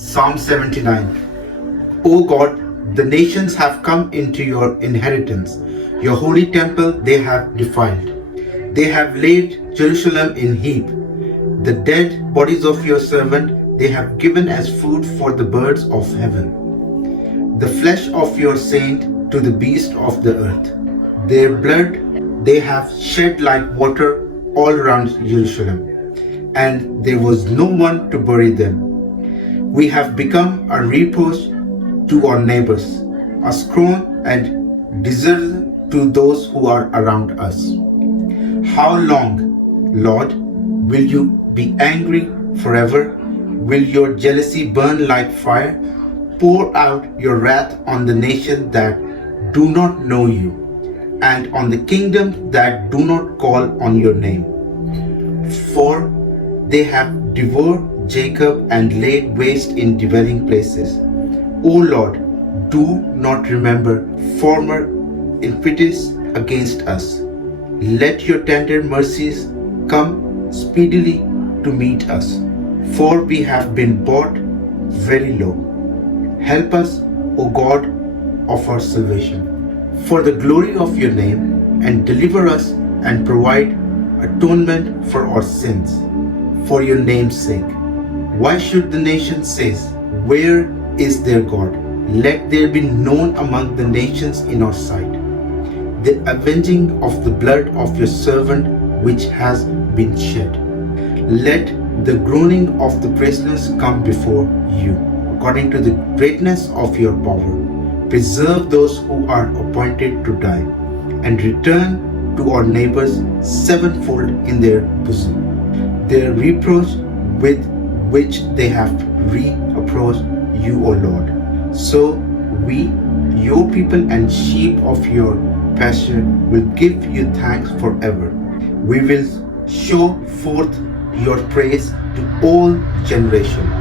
Psalm 79. O God, the nations have come into your inheritance. Your holy temple they have defiled. They have laid Jerusalem in heap. The dead bodies of your servant they have given as food for the birds of heaven. The flesh of your saint to the beasts of the earth. Their blood they have shed like water all around Jerusalem, and there was no one to bury them. We have become a reproach to our neighbors, a scorn and dishonor to those who are around us. How long, Lord, will you be angry forever? Will your jealousy burn like fire? Pour out your wrath on the nations that do not know you, and on the kingdoms that do not call on your name. For they have devoured Jacob and laid waste in dwelling places. O Lord, do not remember former iniquities against us. Let your tender mercies come speedily to meet us, for we have been brought very low. Help us, O God of our salvation, for the glory of your name, and deliver us and provide atonement for our sins, for your name's sake. Why should the nation say, where is their God? Let there be known among the nations in our sight the avenging of the blood of your servant which has been shed. Let the groaning of the prisoners come before you, according to the greatness of your power. Preserve those who are appointed to die, and return to our neighbors sevenfold in their bosom their reproach with which they have reapproached you, O Lord. So we, your people and sheep of your pasture, will give you thanks forever. We will show forth your praise to all generations.